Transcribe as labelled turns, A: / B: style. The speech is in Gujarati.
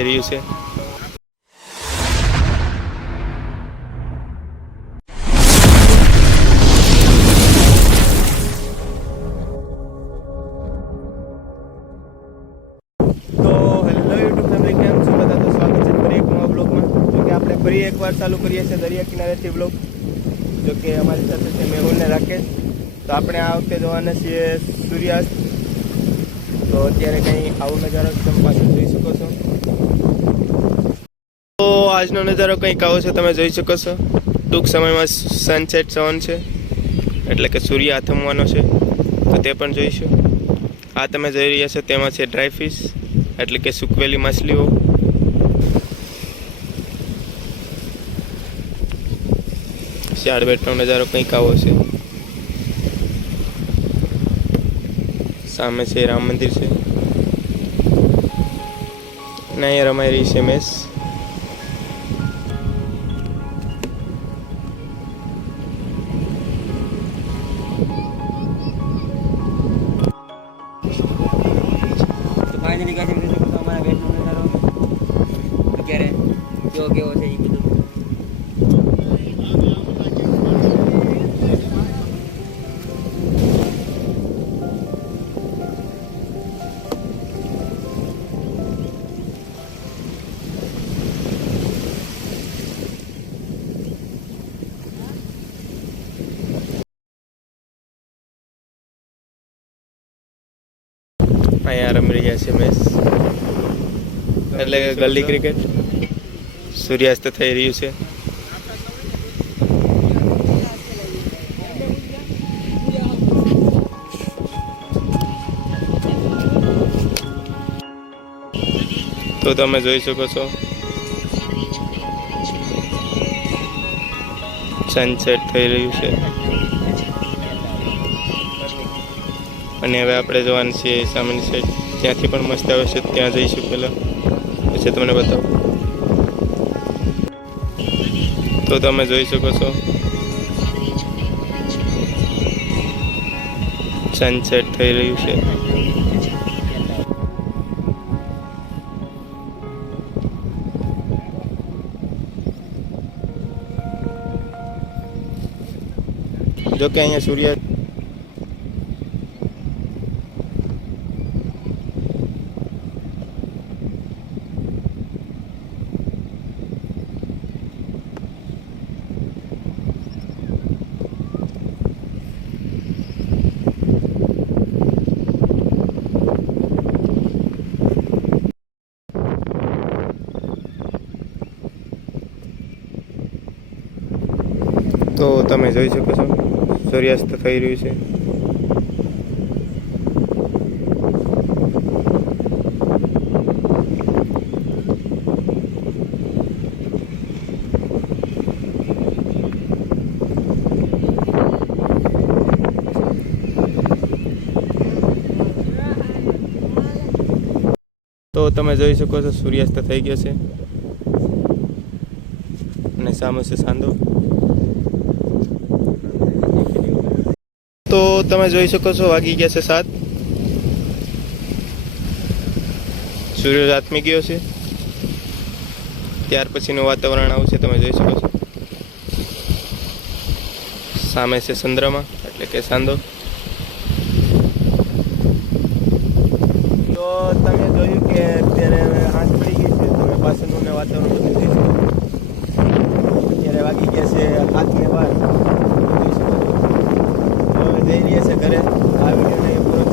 A: રહ્યું છે? ફરી એકવાર ચાલુ કરીએ છીએ દરિયા કિનારેથી બ્લોગ જો કે અમારી સાથે છે મેહુલ ને રાકેશ તો આપણે આ વખતે જોવાના છીએ સૂર્યાસ્ત. તો અત્યારે કંઈ આવો નજારો તમે પાછળ જોઈ શકો છો. આજનો નજારો કંઈક આવો છે? તમે જોઈ શકો છો. ટૂંક સમયમાં સનસેટ સન છે. એટલે કે સૂર્ય આથમવાનો છે. તો તે પણ જોઈશું. આ તમે જોઈ રહ્યા છો, તેમાં છે ડ્રાય ફિશ એટલે કે સૂકવેલી માછલીઓ. ચાર બેટનો નજારો કંઈક આવો છે. સામે છે રામ મંદિર છે. અને અહીંયા રમાઈ રહી છે મેચ
B: ફાઇનલી કાંઈ મિત્રો અમારા બેટનો નજારો. અત્યારે કેવો કેવો છે
A: અહીંયા રમી રહ્યા છે મેચ એટલે કે ગલી ક્રિકેટ સૂર્યાસ્ત થઈ રહ્યું છે. તો તમે જોઈ શકો છો. સનસેટ થઈ રહ્યું છે. અને હવે આપણે જવાનું છે સામેની સાઈડ ત્યાંથી પણ મસ્ત આવે છે. ત્યાં જઈશું પહેલાં. પછી તમને બતાવું. તો તમે જોઈ શકો છો. સનસેટ થઈ રહ્યું છે. જો કે અહીંયા સૂર્ય તો તમે જોઈ શકો છો. સૂર્યાસ્ત થઈ રહ્યું છે. તો તમે જોઈ શકો છો, સૂર્યાસ્ત થઈ ગયો છે. અને સામે છે સાંદો તો તમે જોઈ શકો છો, વાગી ગયા છે સાત. સૂર્ય રાતમી ગયો છે. ત્યાર પછીનું વાતાવરણ આવું છે, તમે જોઈ શકો છો. સામે છે ચંદ્રમાં, એટલે કે સાંદો. તો તમે જોયું કે અત્યારે હવે હાથ પડી ગઈ છે તમે પાછળનું વાતાવરણ બધું અત્યારે વાગી ગયા છે હાથ ને વાર જઈ રહ્યા છે ઘરે. આ વિડીયોને પૂરો